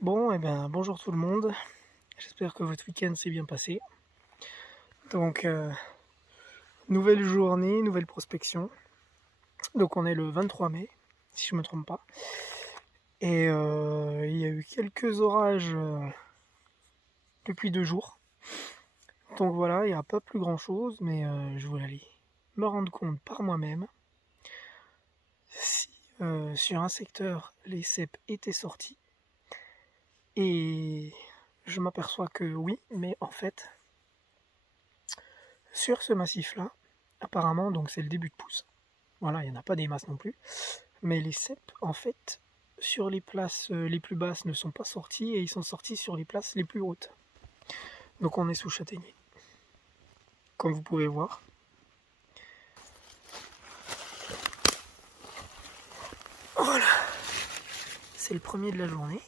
Bon, eh bien, bonjour tout le monde. J'espère que votre week-end s'est bien passé. Donc, nouvelle journée, nouvelle prospection. Donc, on est le 23 mai, si je ne me trompe pas. Et il y a eu quelques orages depuis 2 jours. Donc voilà, il n'y a pas plus grand-chose, mais je voulais aller me rendre compte par moi-même si sur un secteur les cèpes étaient sortis. Et je m'aperçois que oui, mais en fait, sur ce massif-là, apparemment, donc c'est le début de pousse. Voilà, il n'y en a pas des masses non plus. Mais les cèpes, en fait, sur les places les plus basses ne sont pas sortis et ils sont sortis sur les places les plus hautes. Donc on est sous châtaignier, comme vous pouvez voir. Voilà, c'est le premier de la journée.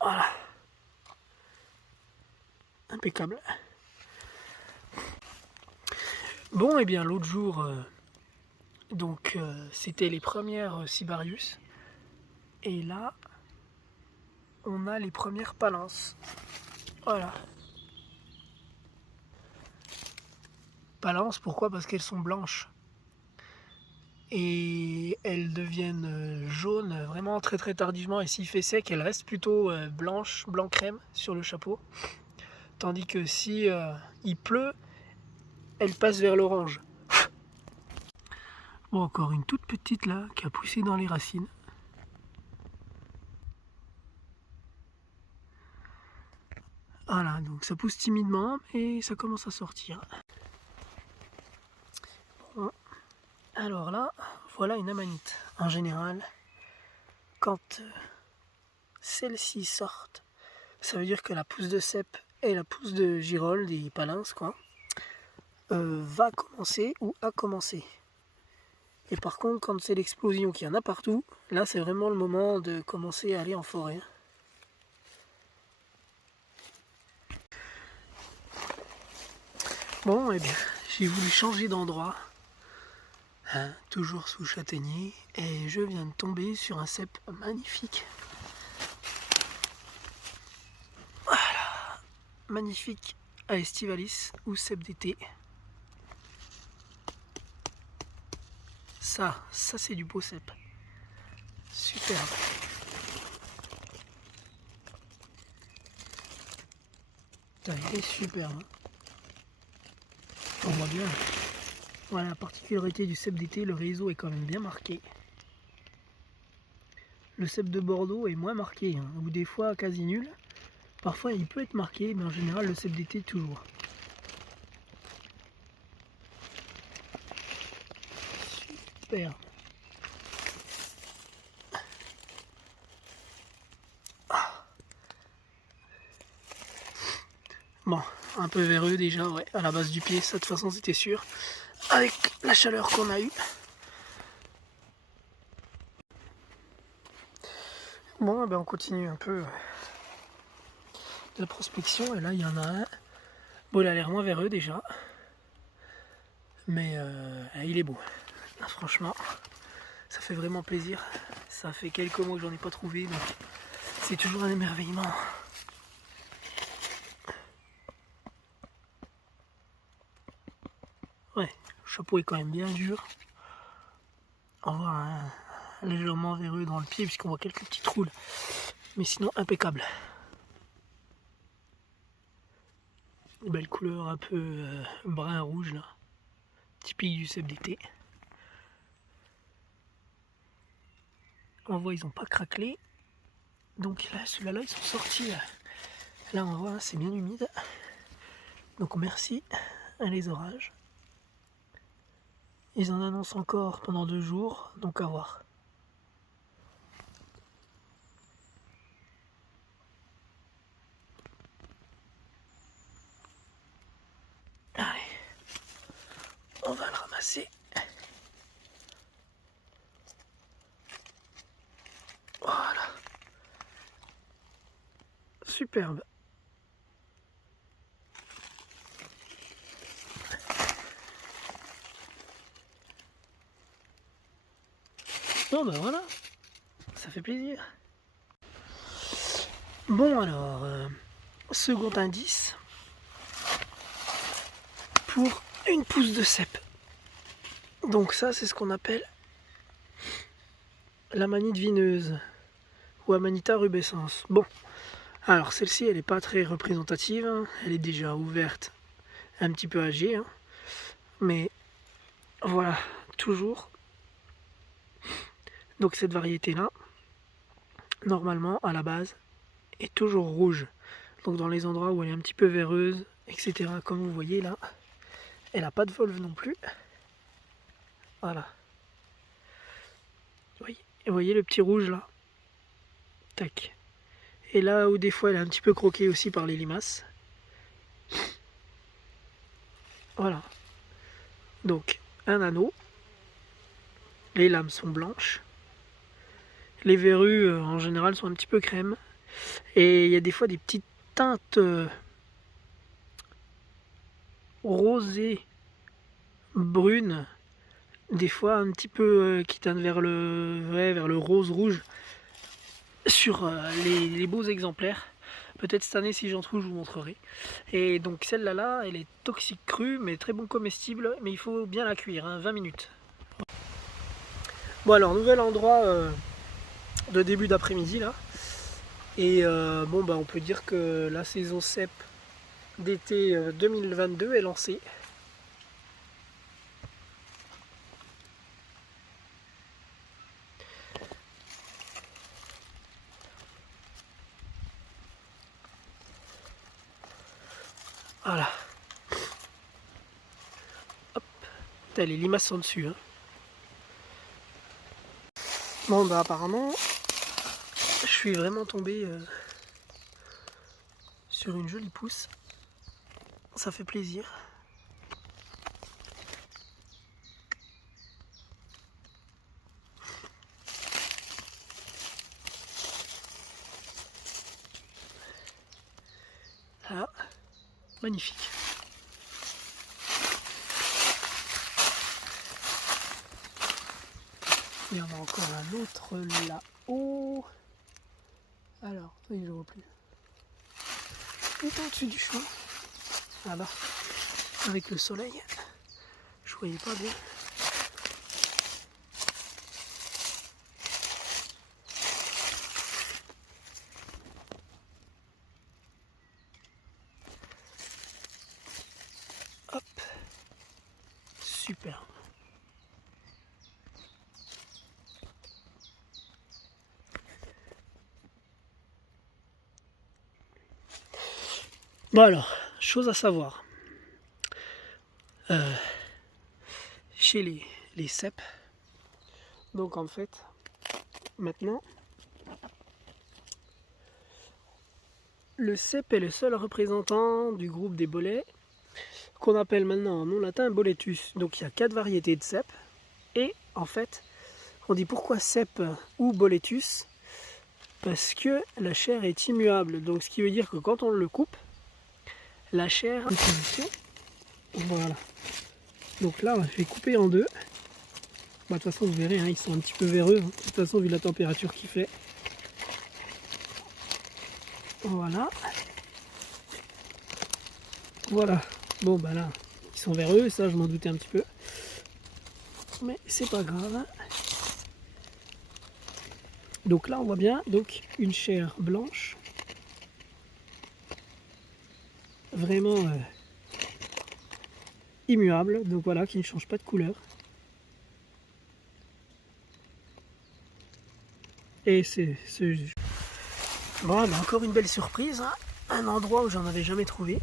Voilà, impeccable. Bon, et bien l'autre jour, c'était les premières Cibarius. Et là, on a les premières Palences. Voilà. Palences, pourquoi? Parce qu'elles sont blanches. Et elles deviennent jaunes vraiment très très tardivement. Et s'il fait sec, elles restent plutôt blanches, blanc crème sur le chapeau. Tandis que si il pleut, elles passent vers l'orange. Bon, encore une toute petite là qui a poussé dans les racines. Voilà, donc ça pousse timidement, mais ça commence à sortir. Bon. Alors là, voilà une amanite. En général, quand celles-ci sortent, ça veut dire que la pousse de cèpe et la pousse de girolles, des palences, quoi, va commencer ou a commencé. Et par contre, quand c'est l'explosion qu'il y en a partout, là c'est vraiment le moment de commencer à aller en forêt. Bon, eh bien, j'ai voulu changer d'endroit, hein, toujours sous châtaignier, et je viens de tomber sur un cèpe magnifique. Voilà, magnifique à Estivalis ou cèpe d'été. Ça c'est du beau cèpe. Superbe. Putain, il est superbe. Hein. On voit bien. Voilà, la particularité du cèpe d'été, le réseau est quand même bien marqué. Le cèpe de Bordeaux est moins marqué, hein, ou des fois quasi nul. Parfois il peut être marqué, mais en général le cèpe d'été toujours. Super. Bon, un peu véreux déjà, ouais, à la base du pied, ça de toute façon c'était sûr. Avec la chaleur qu'on a eue. Bon, ben on continue un peu la prospection, et là il y en a un. Bon, il a l'air moins véreux déjà. Mais il est beau. Là, franchement, ça fait vraiment plaisir. Ça fait quelques mois que j'en ai pas trouvé, donc c'est toujours un émerveillement. Ouais, le chapeau est quand même bien dur. On voit un légèrement véreux dans le pied puisqu'on voit quelques petites roules. Mais sinon impeccable. Une belle couleur un peu brun-rouge là. Typique du cèpe d'été. On voit ils n'ont pas craquelé. Donc là, ceux-là ils sont sortis. Là on voit c'est bien humide. Donc merci à les orages. Ils en annoncent encore pendant 2 jours, donc à voir. Allez, on va le ramasser. Voilà. Superbe. Bon ben voilà, ça fait plaisir. Bon alors, second indice pour une pousse de cèpe. Donc ça c'est ce qu'on appelle l'amanite vineuse ou Amanita rubescens. Bon, alors celle-ci elle n'est pas très représentative, hein. Elle est déjà ouverte, un petit peu âgée, hein. Mais voilà, toujours. Donc cette variété là, normalement à la base, est toujours rouge. Donc dans les endroits où elle est un petit peu véreuse, etc. Comme vous voyez là, elle n'a pas de volve non plus. Voilà. Vous voyez le petit rouge là. Tac. Et là où des fois elle est un petit peu croquée aussi par les limaces. Voilà. Donc un anneau. Les lames sont blanches. Les verrues en général sont un petit peu crème. Et il y a des fois des petites teintes rosées, brunes. Des fois un petit peu qui teintent vers le rose-rouge sur les beaux exemplaires. Peut-être cette année si j'en trouve je vous montrerai. Et donc celle-là, elle est toxique crue mais très bon comestible, mais il faut bien la cuire, hein, 20 minutes. Bon alors nouvel endroit de début d'après-midi là. Et bon bah on peut dire que la saison cèpe d'été 2022 est lancée. Voilà. Hop. Putain, les limaces sont dessus. Hein. Bon bah apparemment, je suis vraiment tombé sur une jolie pousse. Ça fait plaisir. Voilà. Magnifique. Il y en a encore un autre là-haut. Alors, ça y est, je vois plus. Il est au-dessus du chemin. Là-bas. Avec le soleil. Je voyais pas bien. Hop. Super. Bon alors, chose à savoir. Chez les cèpes, donc en fait, maintenant, le cèpe est le seul représentant du groupe des bolets, qu'on appelle maintenant en nom latin boletus. Donc il y a 4 variétés de cèpes, et en fait, on dit pourquoi cèpe ou boletus, parce que la chair est immuable, donc ce qui veut dire que quand on le coupe, la chair, voilà. Donc là, je vais couper en deux. Bah, de toute façon, vous verrez, hein, ils sont un petit peu véreux. Hein. De toute façon, vu la température qu'il fait. Voilà. Voilà. Bon, bah là, ils sont véreux. Ça, je m'en doutais un petit peu. Mais c'est pas grave. Donc là, on voit bien donc une chair blanche. Vraiment immuable. Donc voilà, qui ne change pas de couleur. Et c'est bon, bah encore une belle surprise, hein. Un endroit où j'en avais jamais trouvé.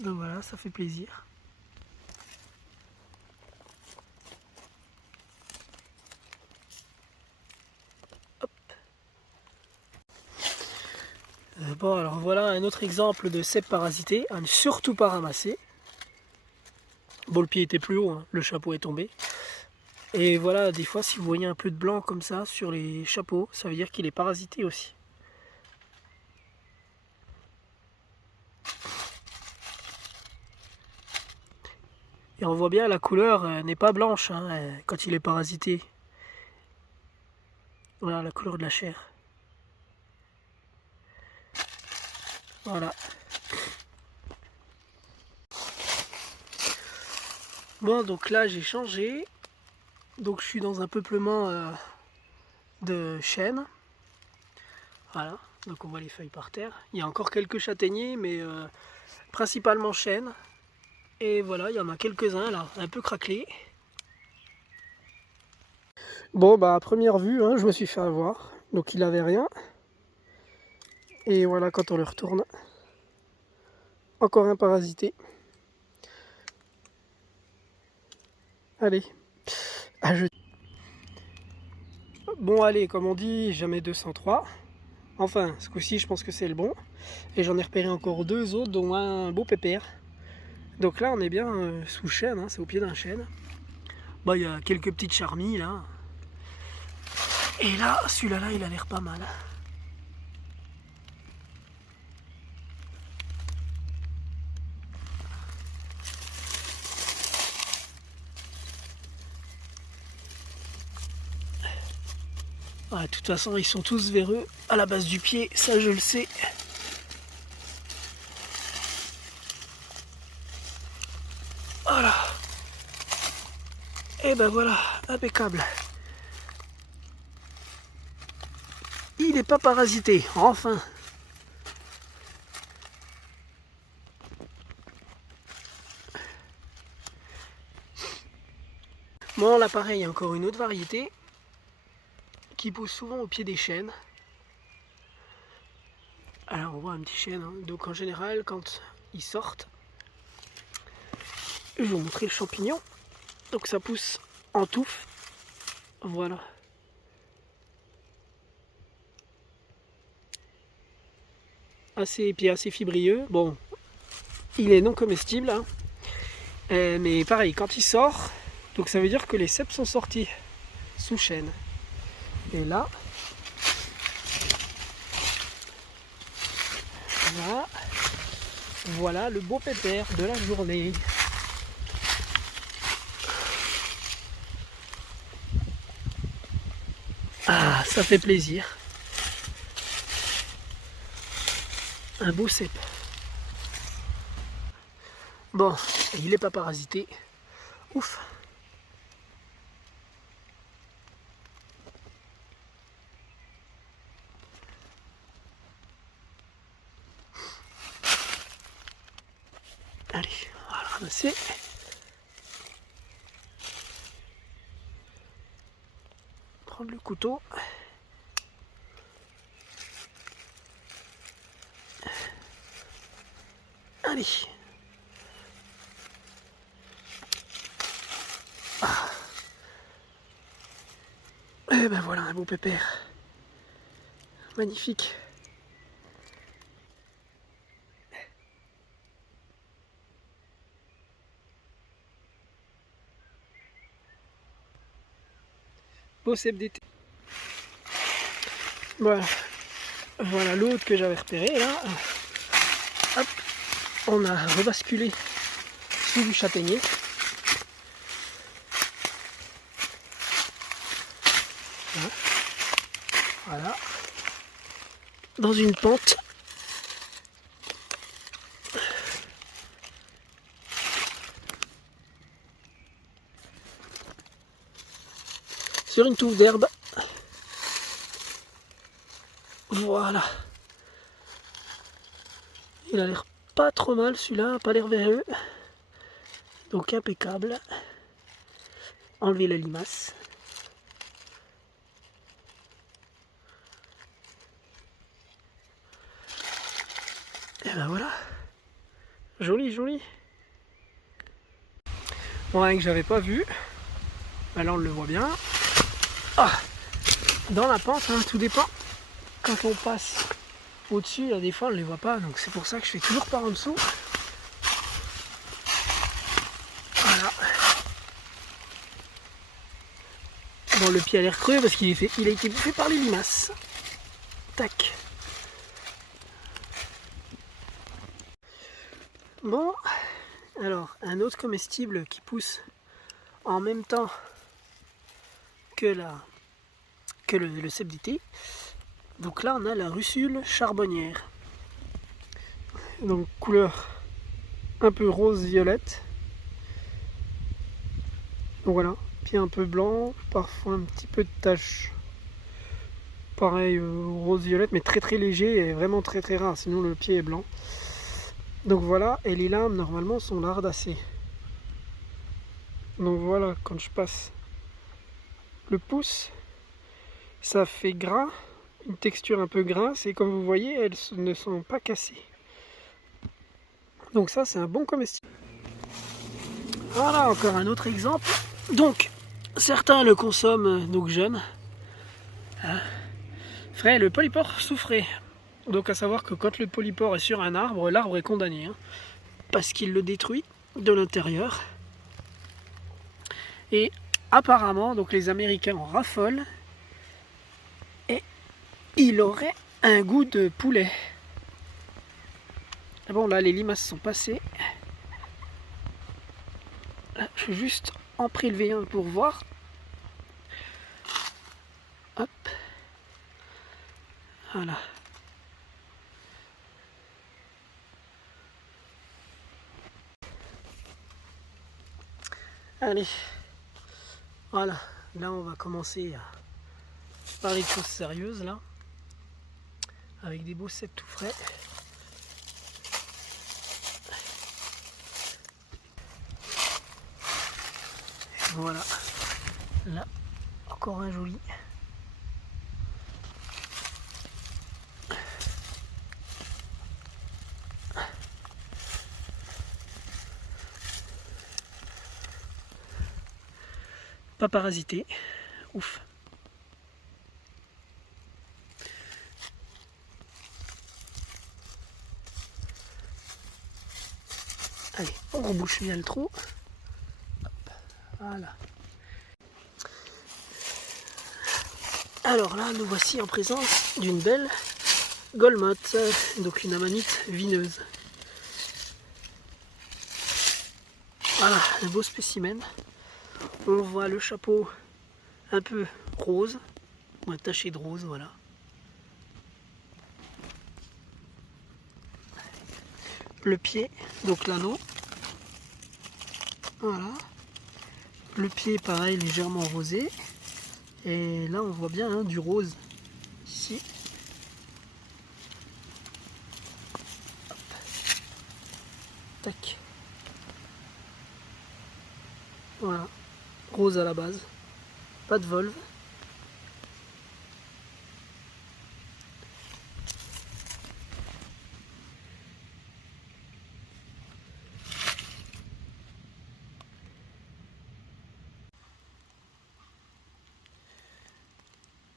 Donc voilà, ça fait plaisir. Hop. Bon alors voilà un autre exemple de cèpe parasité, à ne surtout pas ramasser. Bon le pied était plus haut, hein. Le chapeau est tombé. Et voilà, des fois si vous voyez un peu de blanc comme ça sur les chapeaux, ça veut dire qu'il est parasité aussi. Et on voit bien la couleur n'est pas blanche hein, quand il est parasité. Voilà la couleur de la chair. Voilà. Bon, donc là j'ai changé. Donc je suis dans un peuplement de chênes. Voilà, donc on voit les feuilles par terre. Il y a encore quelques châtaigniers, mais principalement chênes. Et voilà, il y en a quelques-uns là, un peu craquelés. Bon, bah à première vue, hein, je me suis fait avoir. Donc il avait rien. Et voilà, quand on le retourne, encore un parasité. Allez, à jeter. Bon, allez, comme on dit, jamais 203. Enfin, ce coup-ci, je pense que c'est le bon. Et j'en ai repéré encore deux autres, dont un beau pépère. Donc là, on est bien sous chêne, hein, c'est au pied d'un chêne. Bah, il y a quelques petites charmilles là. Et là, celui-là, il a l'air pas mal. Ouais, de toute façon, ils sont tous véreux à la base du pied, ça je le sais. Voilà. Et ben voilà, impeccable. Il n'est pas parasité, enfin. Bon, là pareil, il y a encore une autre variété qui pousse souvent au pied des chênes. Alors on voit un petit chêne, hein. Donc en général, quand ils sortent, je vais vous montrer le champignon. Donc ça pousse en touffe. Voilà. Puis assez fibrilleux. Bon, il est non comestible, hein. Mais pareil, quand il sort, donc ça veut dire que les cèpes sont sortis sous chêne. Et là, voilà le beau pépère de la journée. Ah, ça fait plaisir. Un beau cèpe. Bon, il n'est pas parasité. Ouf. Allez, on va le ramasser. Prendre le couteau. Allez. Ah. Et ben voilà un beau pépère. Magnifique. Beau cèpe d'été. Voilà. Voilà l'autre que j'avais repéré là. Hop. On a rebasculé sous du châtaignier. Voilà. Dans une pente. Sur une touffe d'herbe. Voilà. Il a l'air pas trop mal celui-là, pas l'air véreux. Donc impeccable. Enlever la limace. Et ben voilà. Joli, joli. Bon, un que j'avais pas vu. Ben là on le voit bien. Ah, dans la pente, hein, tout dépend. Quand on passe au-dessus, il y a des fois on ne les voit pas. Donc c'est pour ça que je fais toujours par en dessous. Voilà. Bon, le pied a l'air creux parce qu'il a été bouffé par les limaces. Tac. Bon, alors un autre comestible qui pousse en même temps que le cèpe d'été. Donc là, on a la russule charbonnière. Donc couleur un peu rose-violette. Donc voilà, pied un peu blanc, parfois un petit peu de tache. Pareil, rose-violette, mais très très léger et vraiment très très rare, sinon le pied est blanc. Donc voilà, et les lames normalement sont lardacées. Donc voilà, quand je passe le pouce, ça fait gras, une texture un peu grasse, et comme vous voyez, elles ne sont pas cassées. Donc ça, c'est un bon comestible. Voilà, encore un autre exemple. Donc, certains le consomment donc jeune. Hein. Frais, le polypore souffrait. Donc à savoir que quand le polypore est sur un arbre, l'arbre est condamné. Hein, parce qu'il le détruit de l'intérieur. Et apparemment, donc les Américains en raffolent. Et il aurait un goût de poulet. Bon, là, les limaces sont passées. Là, je vais juste en prélever un pour voir. Hop. Voilà. Allez. Voilà. Là, on va commencer à parler de choses sérieuses, là. Avec des beaux cèpes tout frais. Voilà. Là, encore un joli. Pas parasité. Ouf. Allez, on rebouche bien le trou. Hop, voilà. Alors là, nous voici en présence d'une belle golmotte, donc une amanite vineuse. Voilà, un beau spécimen. On voit le chapeau un peu rose, ou taché de rose, voilà. Le pied, donc l'anneau. Voilà. Le pied, pareil, légèrement rosé. Et là, on voit bien hein, du rose ici. Hop. Tac. Voilà. Rose à la base. Pas de volve.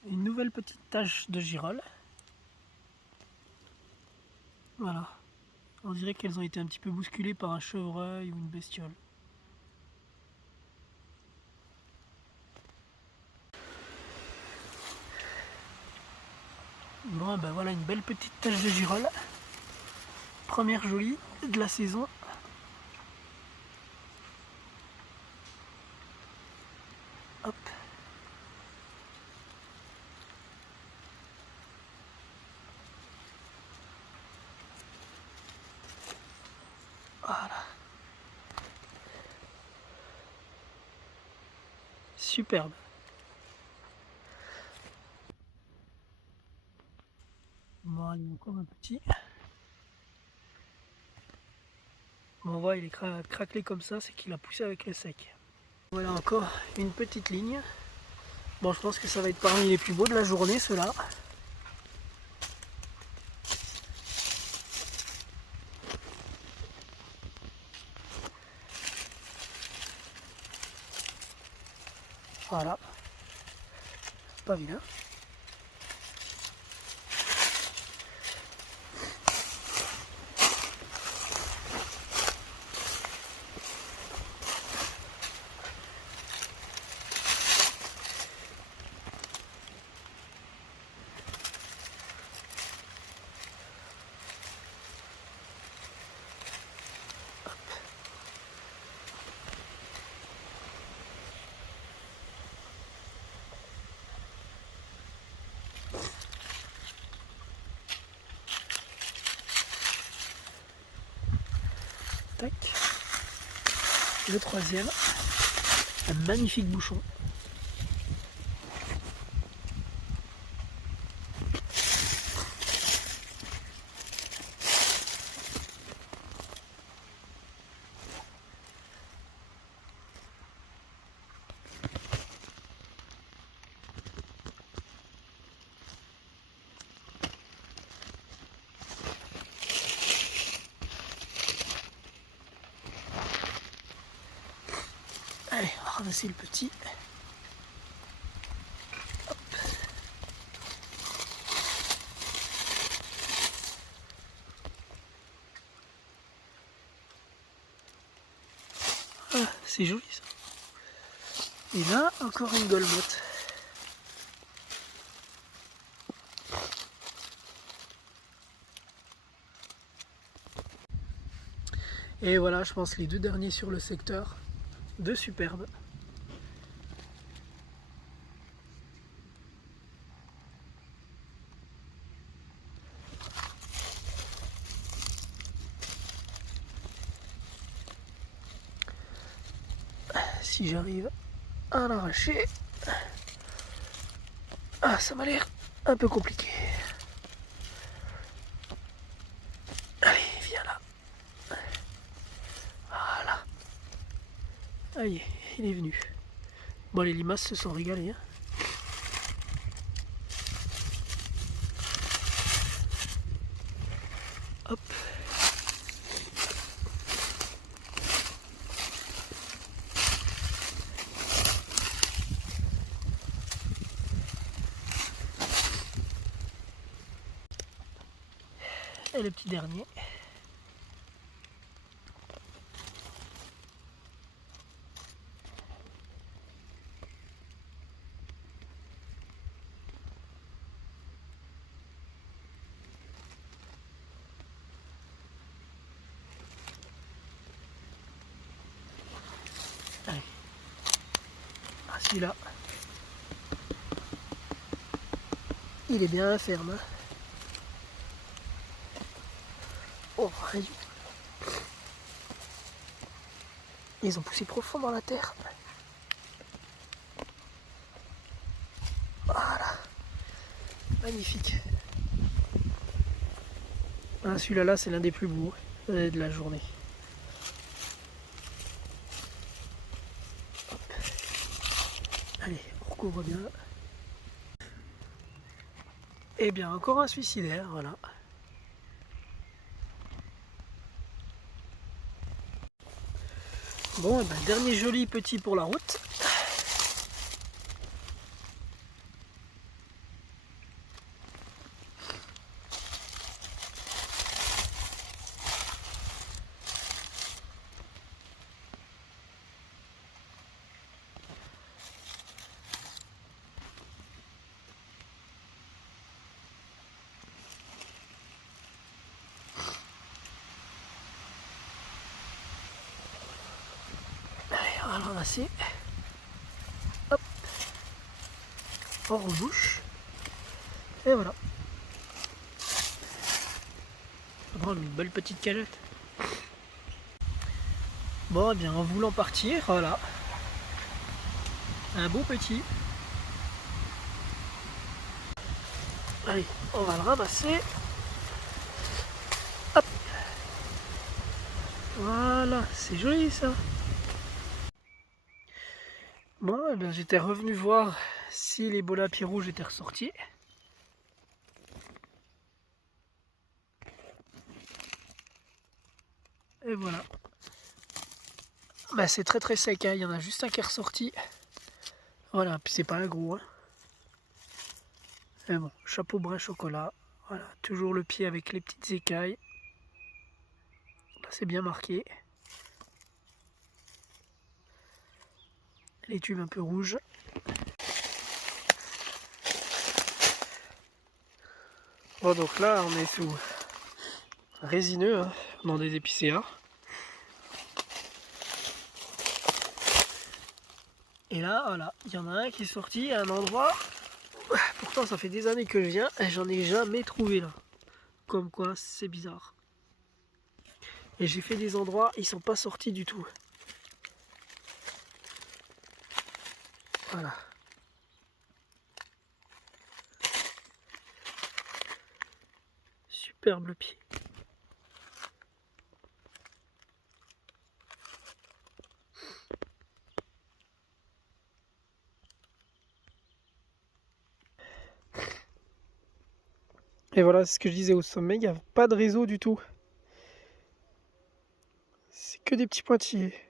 Une nouvelle petite tache de girolles. Voilà. On dirait qu'elles ont été un petit peu bousculées par un chevreuil ou une bestiole. Bon ben voilà une belle petite tache de girolles. Première jolie de la saison. Hop. Voilà. Superbe. Bon, il y a encore un petit. Bon, on voit il est craquelé comme ça, c'est qu'il a poussé avec le sec. Voilà encore une petite ligne. Bon, je pense que ça va être parmi les plus beaux de la journée, ceux-là. Voilà. Pas vilain. le troisième, un magnifique bouchon. Allez, on va ramasser le petit. Hop. Ah, c'est joli ça. Et là, encore une golmotte. Et voilà, je pense les deux derniers sur le secteur. Deux superbes. Si j'arrive à l'arracher. Ah, ça m'a l'air un peu compliqué. Allez, viens là. Voilà. Allez, il est venu. Bon, les limaces se sont régalées. Hein. Hop. Et le petit dernier. Allez. Ah, celui-là. Il est bien ferme. Hein. Oh, rayon. Ils ont poussé profond dans la terre. Voilà. Magnifique. Ah, celui-là, c'est l'un des plus beaux de la journée. Hop. Allez, on recouvre bien. Et bien, encore un suicidaire, voilà. Bon, ben, dernier joli petit pour la route. Allez, on va le ramasser. Hop. On rebouche. Et voilà. On va prendre une belle petite cagette. Bon, eh bien, en voulant partir, voilà. Un beau petit. Allez, on va le ramasser. Hop. Voilà, c'est joli ça. Bon, eh bien, j'étais revenu voir si les bolas pieds rouges étaient ressortis. Et voilà. Bah, c'est très très sec, hein. Il y en a juste un qui est ressorti. Voilà, puis c'est pas un gros. Hein. Mais bon, chapeau brun chocolat. Voilà, toujours le pied avec les petites écailles. Là, c'est bien marqué. Les tubes un peu rouges. Bon, donc là, on est sous résineux, hein, dans des épicéas. Et là, voilà, il y en a un qui est sorti à un endroit. Pourtant, ça fait des années que je viens et j'en ai jamais trouvé là. Comme quoi, c'est bizarre. Et j'ai fait des endroits, ils sont pas sortis du tout. Voilà. Superbe le pied. Et voilà, c'est ce que je disais au sommet, il n'y a pas de réseau du tout. C'est que des petits pointillés.